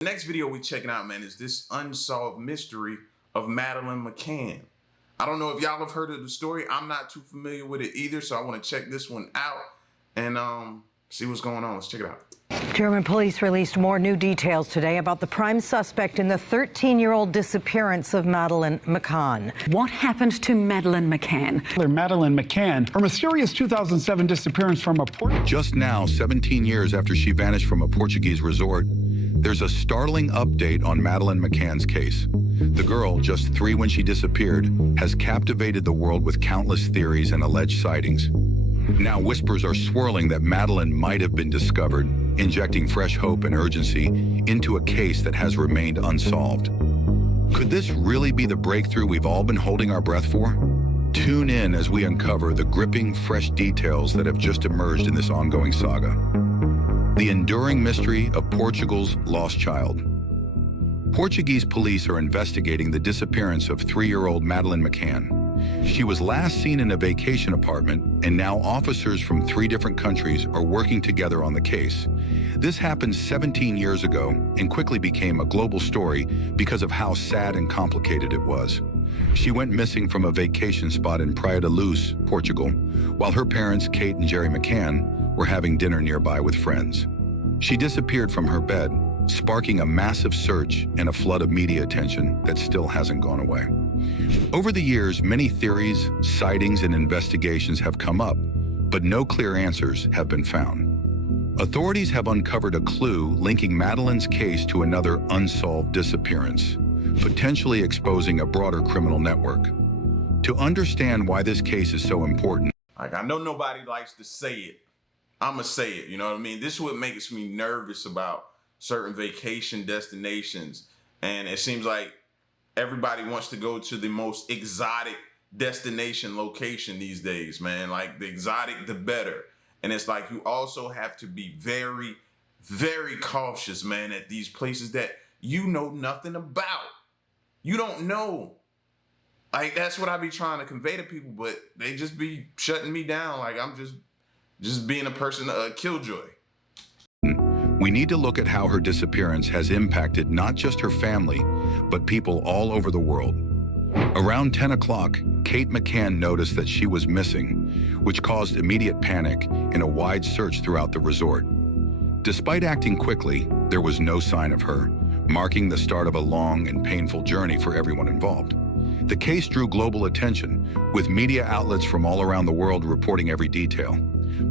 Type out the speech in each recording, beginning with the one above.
The next video we checking out, man, is this unsolved mystery of Madeleine McCann. I don't know if y'all have heard of the story. I'm not too familiar with it either, so I want to check this one out and see what's going on. Let's check it out. German police released more new details today about the prime suspect in the 13-year-old disappearance of Madeleine McCann. What happened to Madeleine McCann? Madeleine McCann, her mysterious 2007 disappearance from a port. Just now, 17 years after she vanished from a Portuguese resort, there's a startling update on Madeleine McCann's case. The girl, just 3 when she disappeared, has captivated the world with countless theories and alleged sightings. Now whispers are swirling that Madeleine might have been discovered, injecting fresh hope and urgency into a case that has remained unsolved. Could this really be the breakthrough we've all been holding our breath for? Tune in as we uncover the gripping, fresh details that have just emerged in this ongoing saga. The enduring mystery of Portugal's lost child. Portuguese police are investigating the disappearance of 3-year-old Madeleine McCann. She was last seen in a vacation apartment, and now officers from 3 different countries are working together on the case. This happened 17 years ago and quickly became a global story because of how sad and complicated it was. She went missing from a vacation spot in Praia da Luz, Portugal, while her parents, Kate and Jerry McCann, were having dinner nearby with friends. She disappeared from her bed, sparking a massive search and a flood of media attention that still hasn't gone away. Over the years, many theories, sightings, and investigations have come up, but no clear answers have been found. Authorities have uncovered a clue linking Madeleine's case to another unsolved disappearance, potentially exposing a broader criminal network. To understand why this case is so important, I know nobody likes to say it. I'ma say it, you know what I mean? This is what makes me nervous about certain vacation destinations. And it seems like everybody wants to go to the most exotic destination location these days, man. Like, the exotic, the better. And it's like you also have to be very, very cautious, man, at these places that you know nothing about. You don't know. Like, that's what I be trying to convey to people, but they just be shutting me down. Like, I'm just being a person, a killjoy. We need to look at how her disappearance has impacted not just her family, but people all over the world. Around 10 o'clock, Kate McCann noticed that she was missing, which caused immediate panic and a wide search throughout the resort. Despite acting quickly, there was no sign of her, marking the start of a long and painful journey for everyone involved. The case drew global attention, with media outlets from all around the world reporting every detail.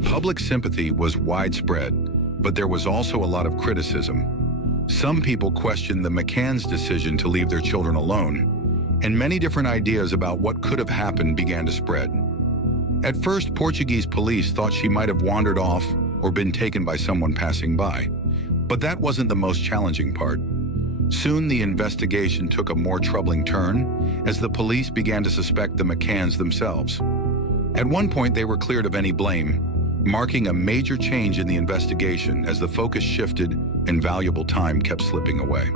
Public sympathy was widespread, but there was also a lot of criticism. Some people questioned the McCanns' decision to leave their children alone, and many different ideas about what could have happened began to spread. At first, Portuguese police thought she might have wandered off or been taken by someone passing by, but that wasn't the most challenging part. Soon, the investigation took a more troubling turn as the police began to suspect the McCanns themselves. At one point, they were cleared of any blame, marking a major change in the investigation as the focus shifted and valuable time kept slipping away.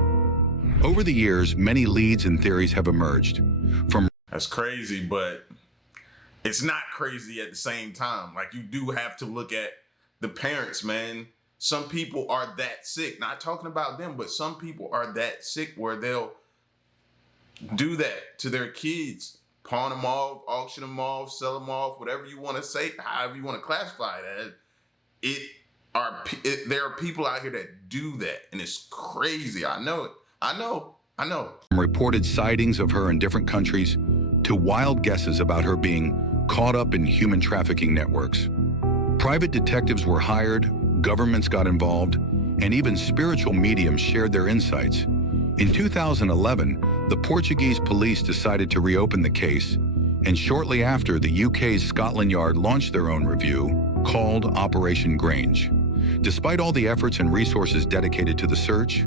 Over the years, many leads and theories have emerged. That's crazy, but it's not crazy at the same time. Like, you do have to look at the parents, man. Some people are that sick, not talking about them, but some people are that sick where they'll do that to their kids. Pawn them off, auction them off, sell them off, whatever you want to say, however you want to classify it as. There are people out here that do that, and it's crazy. I know it. I know. From reported sightings of her in different countries to wild guesses about her being caught up in human trafficking networks. Private detectives were hired, governments got involved, and even spiritual mediums shared their insights. In 2011, the Portuguese police decided to reopen the case, and shortly after, the UK's Scotland Yard launched their own review called Operation Grange. Despite all the efforts and resources dedicated to the search,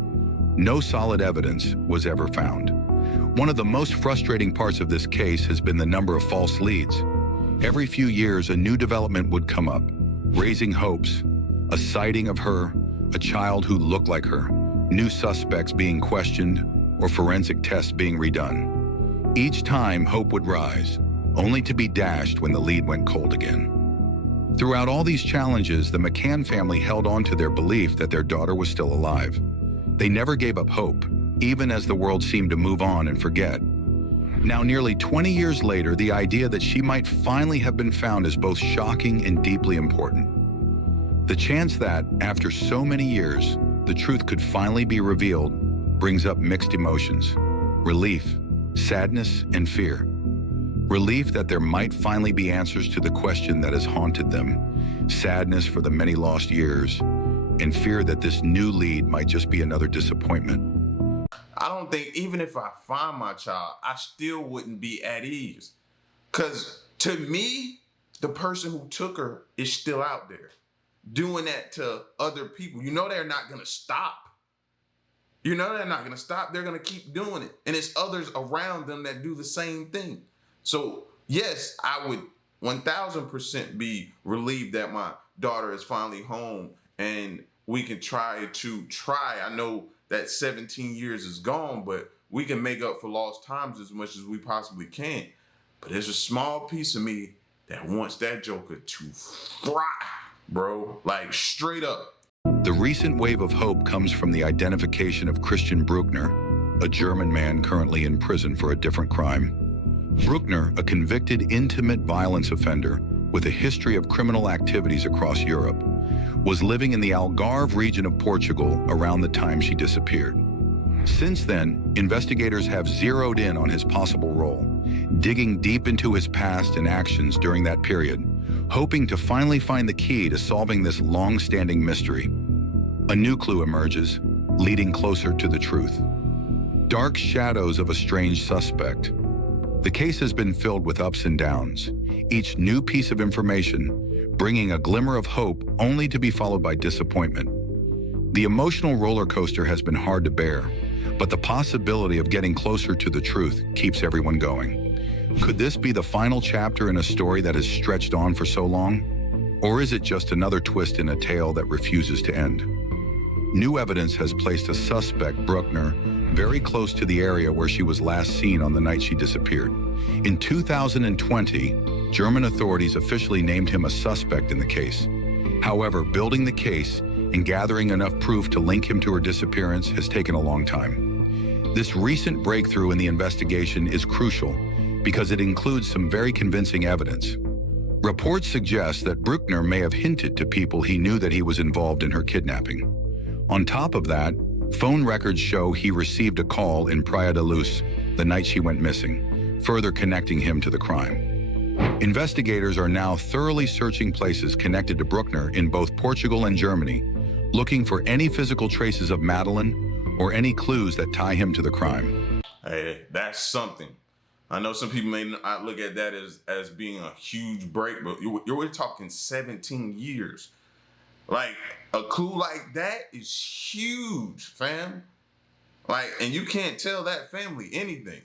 no solid evidence was ever found. One of the most frustrating parts of this case has been the number of false leads. Every few years, a new development would come up, raising hopes, a sighting of her, a child who looked like her, new suspects being questioned, or forensic tests being redone. Each time, hope would rise, only to be dashed when the lead went cold again. Throughout all these challenges, the McCann family held on to their belief that their daughter was still alive. They never gave up hope, even as the world seemed to move on and forget. Now, nearly 20 years later, the idea that she might finally have been found is both shocking and deeply important. The chance that, after so many years, the truth could finally be revealed brings up mixed emotions: relief, sadness, and fear. Relief that there might finally be answers to the question that has haunted them, sadness for the many lost years, and fear that this new lead might just be another disappointment. I don't think, even if I find my child, I still wouldn't be at ease. Because to me, the person who took her is still out there doing that to other people. You know they're not going to stop. You know they're not going to stop. They're going to keep doing it. And it's others around them that do the same thing. So, yes, I would 1000% be relieved that my daughter is finally home and we can try. I know that 17 years is gone, but we can make up for lost times as much as we possibly can. But there's a small piece of me that wants that joker to fry, bro, like straight up. The recent wave of hope comes from the identification of Christian Bruckner, a German man currently in prison for a different crime. Bruckner, a convicted intimate violence offender with a history of criminal activities across Europe, was living in the Algarve region of Portugal around the time she disappeared. Since then, investigators have zeroed in on his possible role, digging deep into his past and actions during that period, hoping to finally find the key to solving this long-standing mystery. A new clue emerges, leading closer to the truth. Dark shadows of a strange suspect. The case has been filled with ups and downs, each new piece of information bringing a glimmer of hope only to be followed by disappointment. The emotional roller coaster has been hard to bear, but the possibility of getting closer to the truth keeps everyone going. Could this be the final chapter in a story that has stretched on for so long? Or is it just another twist in a tale that refuses to end? New evidence has placed a suspect, Bruckner, very close to the area where she was last seen on the night she disappeared. In 2020, German authorities officially named him a suspect in the case. However, building the case and gathering enough proof to link him to her disappearance has taken a long time. This recent breakthrough in the investigation is crucial because it includes some very convincing evidence. Reports suggest that Bruckner may have hinted to people he knew that he was involved in her kidnapping. On top of that, phone records show he received a call in Praia da Luz the night she went missing, further connecting him to the crime. Investigators are now thoroughly searching places connected to Bruckner in both Portugal and Germany, looking for any physical traces of Madeleine or any clues that tie him to the crime. Hey, that's something. I know some people may not look at that as being a huge break, but we're talking 17 years. Like, a clue like that is huge, fam. Like, and you can't tell that family anything.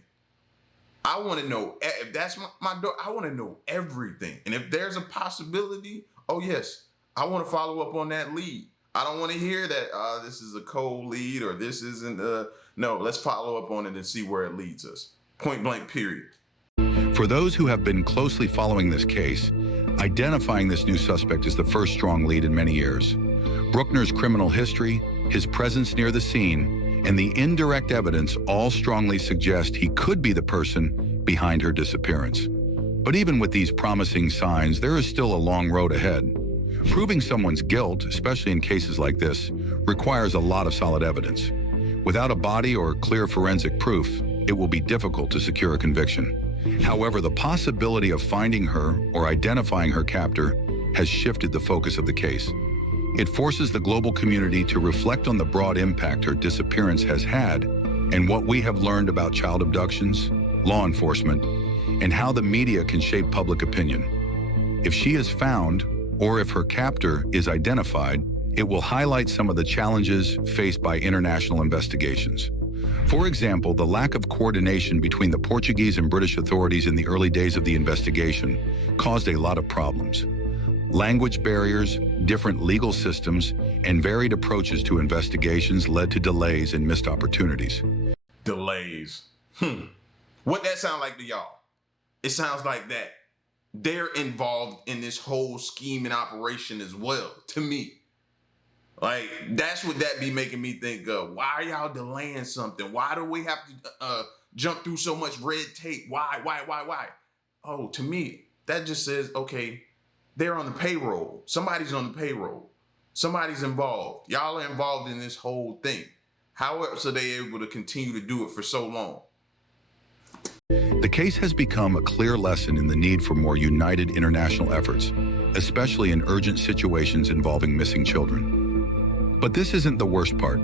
I want to know, if that's my daughter, I want to know everything. And if there's a possibility, oh yes, I want to follow up on that lead. I don't want to hear that this is a cold lead or this isn't no, let's follow up on it and see where it leads us. Point blank, period. For those who have been closely following this case, identifying this new suspect is the first strong lead in many years. Bruckner's criminal history, his presence near the scene, and the indirect evidence all strongly suggest he could be the person behind her disappearance. But even with these promising signs, there is still a long road ahead. Proving someone's guilt, especially in cases like this, requires a lot of solid evidence. Without a body or clear forensic proof, it will be difficult to secure a conviction. However, the possibility of finding her or identifying her captor has shifted the focus of the case. It forces the global community to reflect on the broad impact her disappearance has had and what we have learned about child abductions, law enforcement, and how the media can shape public opinion. If she is found, or if her captor is identified, it will highlight some of the challenges faced by international investigations. For example, the lack of coordination between the Portuguese and British authorities in the early days of the investigation caused a lot of problems. Language barriers, different legal systems, and varied approaches to investigations led to delays and missed opportunities. Delays. What that sound like to y'all? It sounds like that they're involved in this whole scheme and operation as well, to me. Like, that's what that be making me think of. Why are y'all delaying something? Why do we have to jump through so much red tape? Why? Oh, to me, that just says, okay, they're on the payroll. Somebody's on the payroll. Somebody's involved. Y'all are involved in this whole thing. How else are they able to continue to do it for so long? The case has become a clear lesson in the need for more united international efforts, especially in urgent situations involving missing children. But this isn't the worst part.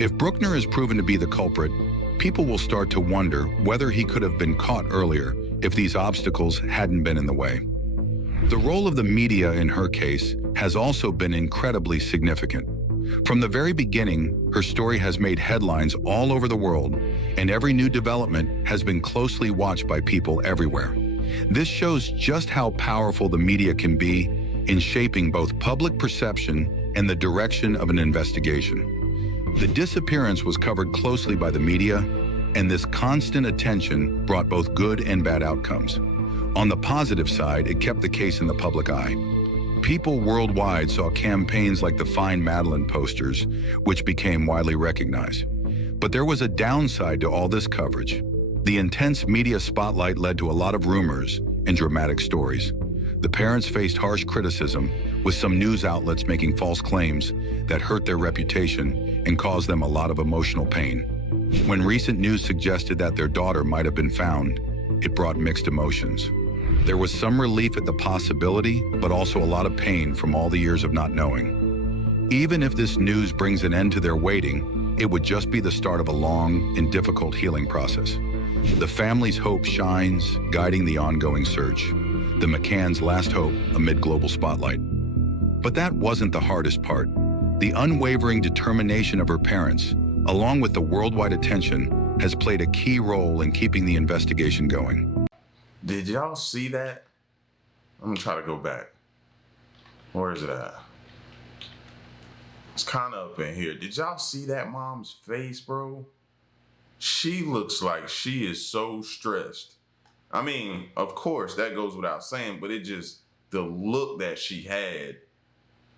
If Bruckner is proven to be the culprit, people will start to wonder whether he could have been caught earlier if these obstacles hadn't been in the way. The role of the media in her case has also been incredibly significant. From the very beginning, her story has made headlines all over the world, and every new development has been closely watched by people everywhere. This shows just how powerful the media can be in shaping both public perception and the direction of an investigation. The disappearance was covered closely by the media, and this constant attention brought both good and bad outcomes. On the positive side, it kept the case in the public eye. People worldwide saw campaigns like the Find Madeleine posters, which became widely recognized. But there was a downside to all this coverage. The intense media spotlight led to a lot of rumors and dramatic stories. The parents faced harsh criticism, with some news outlets making false claims that hurt their reputation and caused them a lot of emotional pain. When recent news suggested that their daughter might have been found, it brought mixed emotions. There was some relief at the possibility, but also a lot of pain from all the years of not knowing. Even if this news brings an end to their waiting, it would just be the start of a long and difficult healing process. The family's hope shines, guiding the ongoing search. The McCann's last hope amid global spotlight. But that wasn't the hardest part. The unwavering determination of her parents, along with the worldwide attention, has played a key role in keeping the investigation going. Did y'all see that? I'm gonna try to go back. Where is it at? It's kind of up in here. Did y'all see that mom's face, bro? She looks like she is so stressed. I mean, of course, that goes without saying, but it just, the look that she had.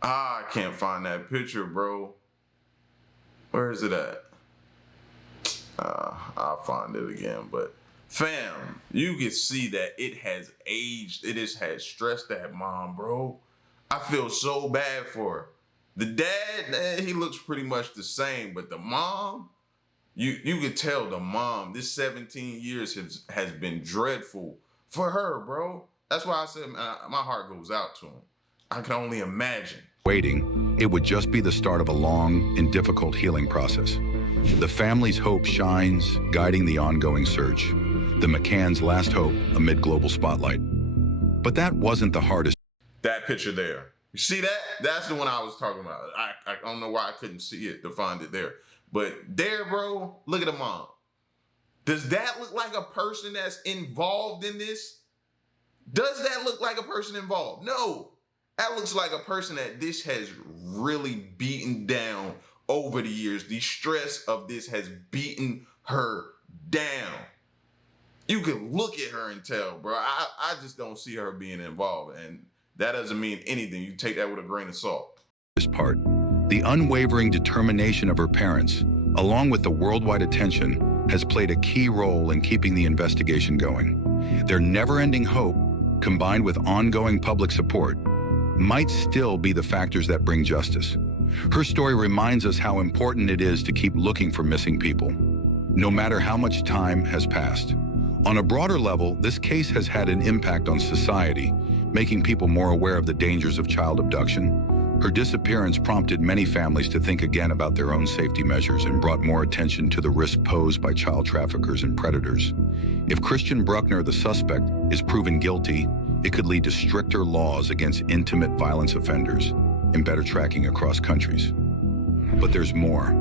I can't find that picture, bro. Where is it at? I'll find it again, but fam, you can see that it has aged. It has stressed that mom, bro. I feel so bad for her. The dad, he looks pretty much the same, but the mom, you could tell the mom, this 17 years has been dreadful for her, bro. That's why I said my heart goes out to him. I can only imagine. Waiting, it would just be the start of a long and difficult healing process. The family's hope shines, guiding the ongoing search. The McCann's last hope amid global spotlight. But that wasn't the hardest. That picture there. You see that? That's the one I was talking about. I don't know why I couldn't see it to find it there. But there, bro, look at the mom. Does that look like a person that's involved in this? Does that look like a person involved? No. That looks like a person that this has really beaten down over the years. The stress of this has beaten her down. You can look at her and tell, bro. I just don't see her being involved. And that doesn't mean anything. You take that with a grain of salt. This part, the unwavering determination of her parents, along with the worldwide attention, has played a key role in keeping the investigation going. Their never-ending hope, combined with ongoing public support, might still be the factors that bring justice. Her story reminds us how important it is to keep looking for missing people, no matter how much time has passed. On a broader level, this case has had an impact on society, making people more aware of the dangers of child abduction. Her disappearance prompted many families to think again about their own safety measures and brought more attention to the risk posed by child traffickers and predators. If Christian Bruckner, the suspect, is proven guilty, it could lead to stricter laws against intimate violence offenders and better tracking across countries. But there's more.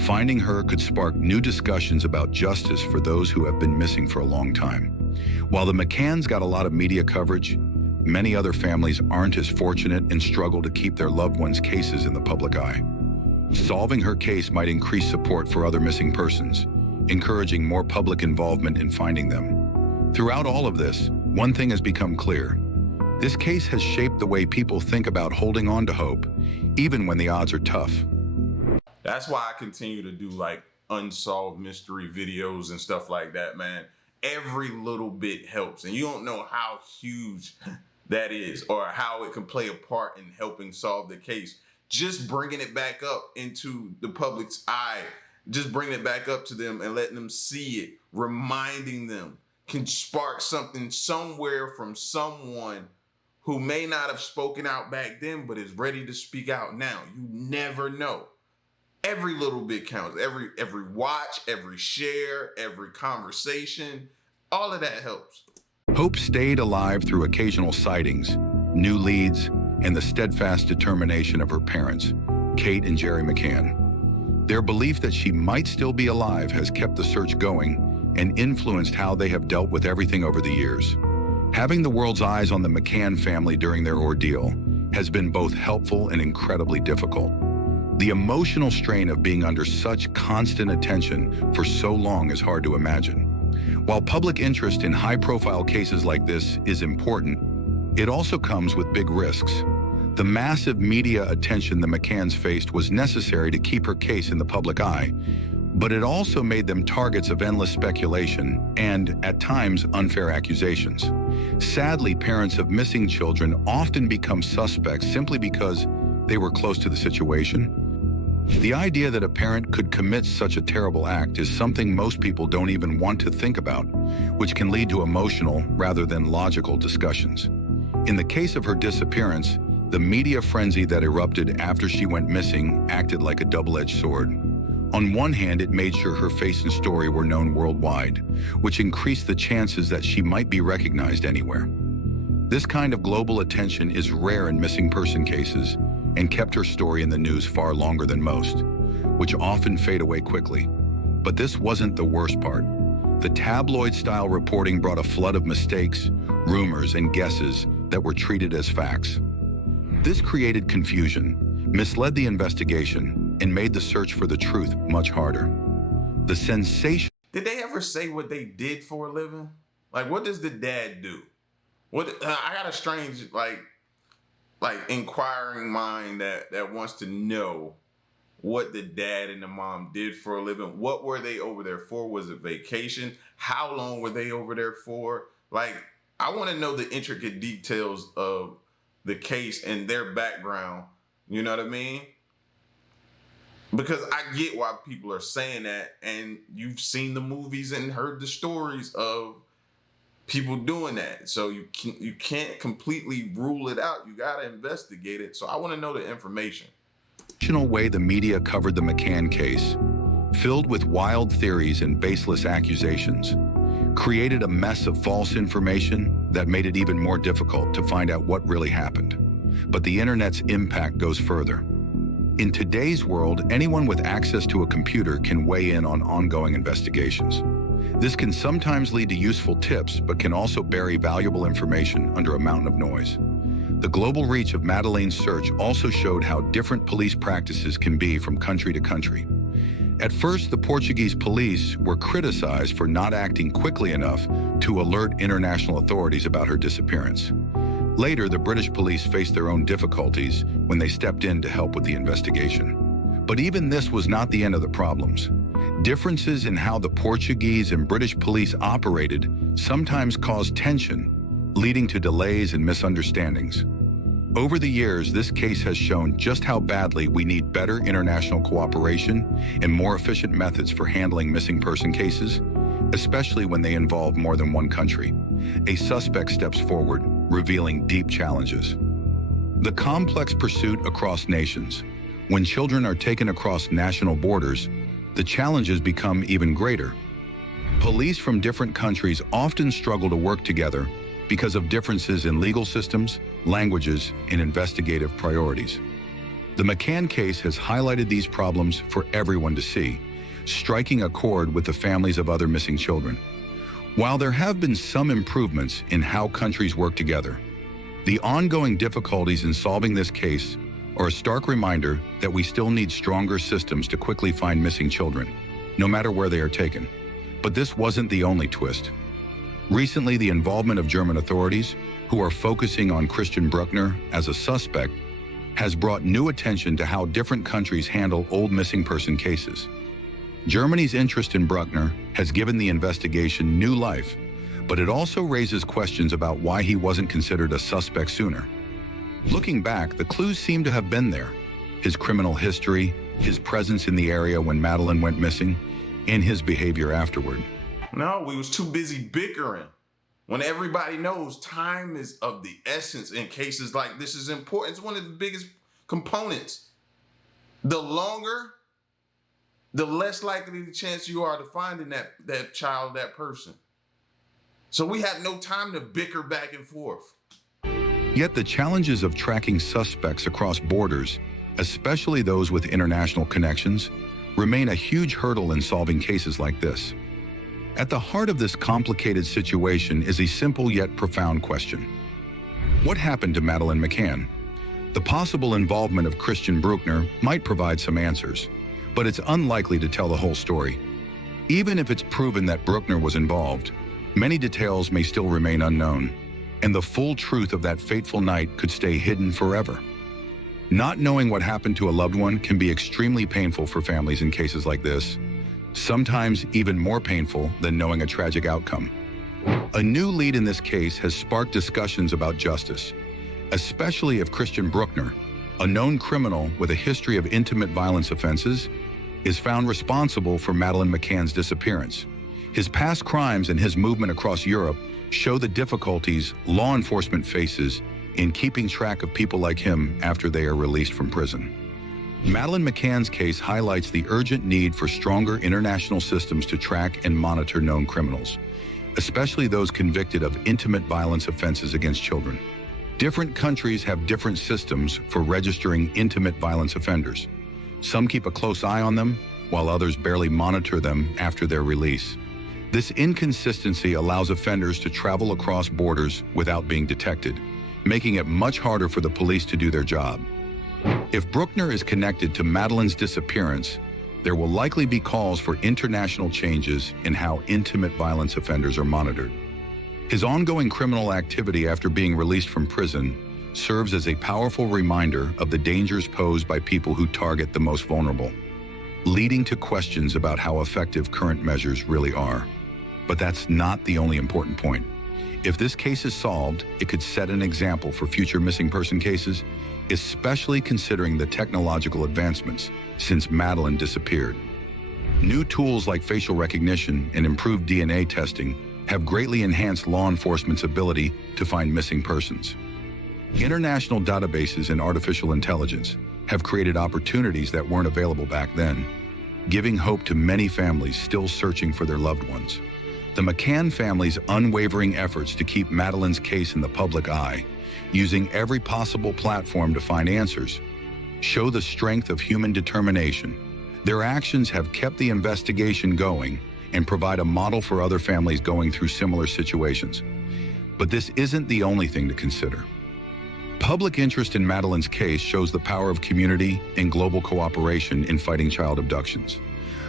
Finding her could spark new discussions about justice for those who have been missing for a long time. While the McCanns got a lot of media coverage, many other families aren't as fortunate and struggle to keep their loved ones' cases in the public eye. Solving her case might increase support for other missing persons, encouraging more public involvement in finding them. Throughout all of this, one thing has become clear. This case has shaped the way people think about holding on to hope, even when the odds are tough. That's why I continue to do like unsolved mystery videos and stuff like that, man. Every little bit helps, and you don't know how huge that is or how it can play a part in helping solve the case. Just bringing it back up into the public's eye, just bringing it back up to them and letting them see it, reminding them, can spark something somewhere from someone who may not have spoken out back then, but is ready to speak out now. You never know. Every little bit counts. Every watch, every share, every conversation, all of that helps. Hope stayed alive through occasional sightings, new leads, and the steadfast determination of her parents, Kate and Jerry McCann. Their belief that she might still be alive has kept the search going and influenced how they have dealt with everything over the years. Having the world's eyes on the McCann family during their ordeal has been both helpful and incredibly difficult. The emotional strain of being under such constant attention for so long is hard to imagine. While public interest in high-profile cases like this is important, it also comes with big risks. The massive media attention the McCanns faced was necessary to keep her case in the public eye, but it also made them targets of endless speculation and, at times, unfair accusations. Sadly, parents of missing children often become suspects simply because they were close to the situation. The idea that a parent could commit such a terrible act is something most people don't even want to think about, which can lead to emotional rather than logical discussions. In the case of her disappearance, the media frenzy that erupted after she went missing acted like a double-edged sword. On one hand, it made sure her face and story were known worldwide, which increased the chances that she might be recognized anywhere. This kind of global attention is rare in missing person cases and kept her story in the news far longer than most, which often fade away quickly. But this wasn't the worst part. The tabloid-style reporting brought a flood of mistakes, rumors, and guesses that were treated as facts. This created confusion, misled the investigation, and made the search for the truth much harder. The sensation... Did they ever say what they did for a living? Like, what does the dad do? I got a strange, like inquiring mind that wants to know what the dad and the mom did for a living. What were they over there for? Was it vacation? How long were they over there for? Like, I want to know the intricate details of the case and their background. You know what I mean? Because I get why people are saying that, and you've seen the movies and heard the stories of people doing that. So you can't completely rule it out. You got to investigate it. So I want to know the information. The way the media covered the McCann case, filled with wild theories and baseless accusations, created a mess of false information that made it even more difficult to find out what really happened. But the internet's impact goes further. In today's world, anyone with access to a computer can weigh in on ongoing investigations. This can sometimes lead to useful tips, but can also bury valuable information under a mountain of noise. The global reach of Madeleine's search also showed how different police practices can be from country to country. At first, the Portuguese police were criticized for not acting quickly enough to alert international authorities about her disappearance. Later, the British police faced their own difficulties when they stepped in to help with the investigation. But even this was not the end of the problems. Differences in how the Portuguese and British police operated sometimes caused tension, leading to delays and misunderstandings. Over the years, this case has shown just how badly we need better international cooperation and more efficient methods for handling missing person cases, especially when they involve more than one country. A suspect steps forward, revealing deep challenges. The complex pursuit across nations. When children are taken across national borders, the challenges become even greater. Police from different countries often struggle to work together because of differences in legal systems, languages, and investigative priorities. The McCann case has highlighted these problems for everyone to see, striking a chord with the families of other missing children. While there have been some improvements in how countries work together, the ongoing difficulties in solving this case are a stark reminder that we still need stronger systems to quickly find missing children, no matter where they are taken. But this wasn't the only twist. Recently, the involvement of German authorities, who are focusing on Christian Bruckner as a suspect, has brought new attention to how different countries handle old missing person cases. Germany's interest in Bruckner has given the investigation new life, but it also raises questions about why he wasn't considered a suspect sooner. Looking back, the clues seem to have been there. His criminal history, his presence in the area when Madeleine went missing, and his behavior afterward. No, we was too busy bickering. When everybody knows time is of the essence in cases like this is important. It's one of the biggest components. The longer, the less likely the chance you are to finding that child, that person. So we had no time to bicker back and forth. Yet the challenges of tracking suspects across borders, especially those with international connections, remain a huge hurdle in solving cases like this. At the heart of this complicated situation is a simple yet profound question. What happened to Madeleine McCann? The possible involvement of Christian Bruckner might provide some answers, but it's unlikely to tell the whole story. Even if it's proven that Bruckner was involved, many details may still remain unknown, and the full truth of that fateful night could stay hidden forever. Not knowing what happened to a loved one can be extremely painful for families in cases like this, sometimes even more painful than knowing a tragic outcome. A new lead in this case has sparked discussions about justice, especially if Christian Bruckner, a known criminal with a history of intimate violence offenses, is found responsible for Madeleine McCann's disappearance. His past crimes and his movement across Europe show the difficulties law enforcement faces in keeping track of people like him after they are released from prison. Madeleine McCann's case highlights the urgent need for stronger international systems to track and monitor known criminals, especially those convicted of intimate violence offenses against children. Different countries have different systems for registering intimate violence offenders. Some keep a close eye on them, while others barely monitor them after their release. This inconsistency allows offenders to travel across borders without being detected, making it much harder for the police to do their job. If Bruckner is connected to Madeleine's disappearance, there will likely be calls for international changes in how intimate violence offenders are monitored. His ongoing criminal activity after being released from prison serves as a powerful reminder of the dangers posed by people who target the most vulnerable, leading to questions about how effective current measures really are. But that's not the only important point. If this case is solved, it could set an example for future missing person cases, especially considering the technological advancements since Madeleine disappeared. New tools like facial recognition and improved DNA testing have greatly enhanced law enforcement's ability to find missing persons. International databases and artificial intelligence have created opportunities that weren't available back then, giving hope to many families still searching for their loved ones. The McCann family's unwavering efforts to keep Madeleine's case in the public eye, using every possible platform to find answers, show the strength of human determination. Their actions have kept the investigation going and provide a model for other families going through similar situations. But this isn't the only thing to consider. Public interest in Madeleine's case shows the power of community and global cooperation in fighting child abductions.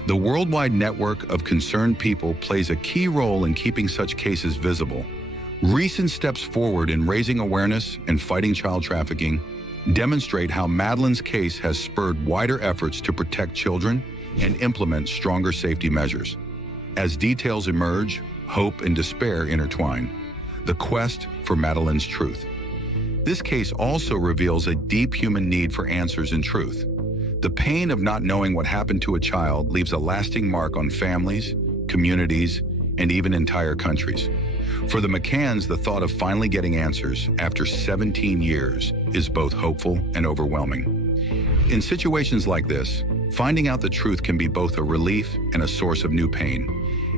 The worldwide network of concerned people plays a key role in keeping such cases visible. Recent steps forward in raising awareness and fighting child trafficking demonstrate how Madeleine's case has spurred wider efforts to protect children and implement stronger safety measures. As details emerge, hope and despair intertwine, the quest for Madeleine's truth. This case also reveals a deep human need for answers and truth. The pain of not knowing what happened to a child leaves a lasting mark on families, communities, and even entire countries. For the McCanns, the thought of finally getting answers after 17 years is both hopeful and overwhelming. In situations like this, finding out the truth can be both a relief and a source of new pain,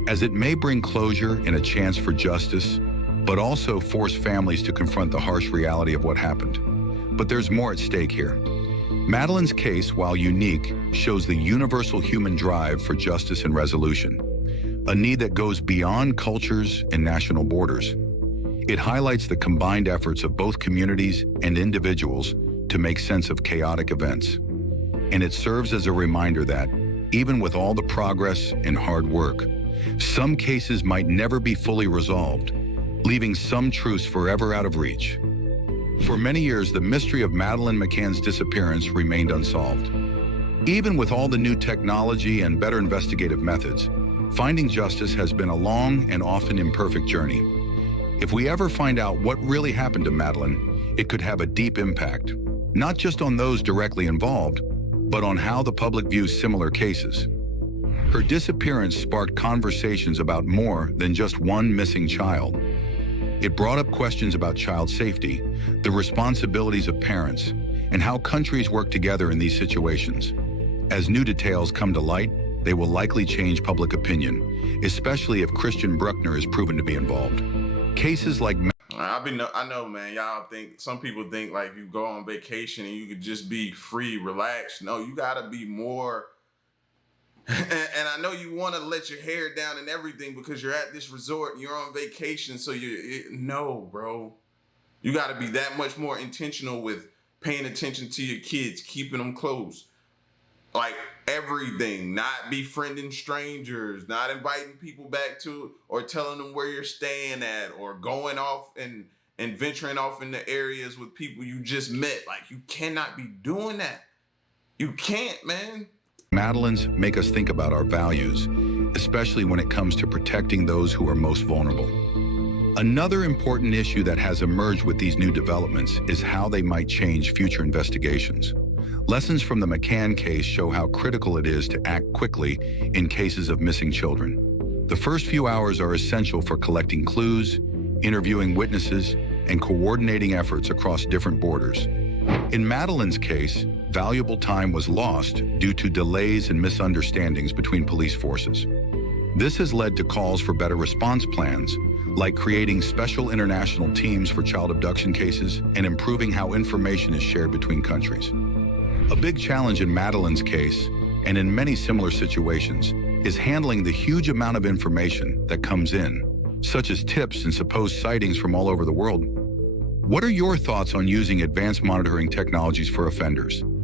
as it may bring closure and a chance for justice, but also force families to confront the harsh reality of what happened. But there's more at stake here. Madeleine's case, while unique, shows the universal human drive for justice and resolution, a need that goes beyond cultures and national borders. It highlights the combined efforts of both communities and individuals to make sense of chaotic events. And it serves as a reminder that, even with all the progress and hard work, some cases might never be fully resolved, leaving some truths forever out of reach. For many years, the mystery of Madeleine McCann's disappearance remained unsolved. Even with all the new technology and better investigative methods, finding justice has been a long and often imperfect journey. If we ever find out what really happened to Madeleine, it could have a deep impact, not just on those directly involved, but on how the public views similar cases. Her disappearance sparked conversations about more than just one missing child. It brought up questions about child safety, the responsibilities of parents, and how countries work together in these situations. As new details come to light, they will likely change public opinion, especially if Christian Bruckner is proven to be involved. Cases like I know, man. Some people think like you go on vacation and you could just be free, relaxed. No, you gotta be more. And I know you want to let your hair down and everything because you're at this resort and you're on vacation. So no, bro. You gotta be that much more intentional with paying attention to your kids, keeping them close. Like everything, not befriending strangers, not inviting people back to or telling them where you're staying at or going off and venturing off in the areas with people you just met. Like you cannot be doing that. You can't, man. Madeleine's make us think about our values, especially when it comes to protecting those who are most vulnerable. Another important issue that has emerged with these new developments is how they might change future investigations. Lessons from the McCann case show how critical it is to act quickly in cases of missing children. The first few hours are essential for collecting clues, interviewing witnesses, and coordinating efforts across different borders. In Madeleine's case, valuable time was lost due to delays and misunderstandings between police forces. This has led to calls for better response plans, like creating special international teams for child abduction cases and improving how information is shared between countries. A big challenge in Madeleine's case, and in many similar situations, is handling the huge amount of information that comes in, such as tips and supposed sightings from all over the world. What are your thoughts on using advanced monitoring technologies for offenders?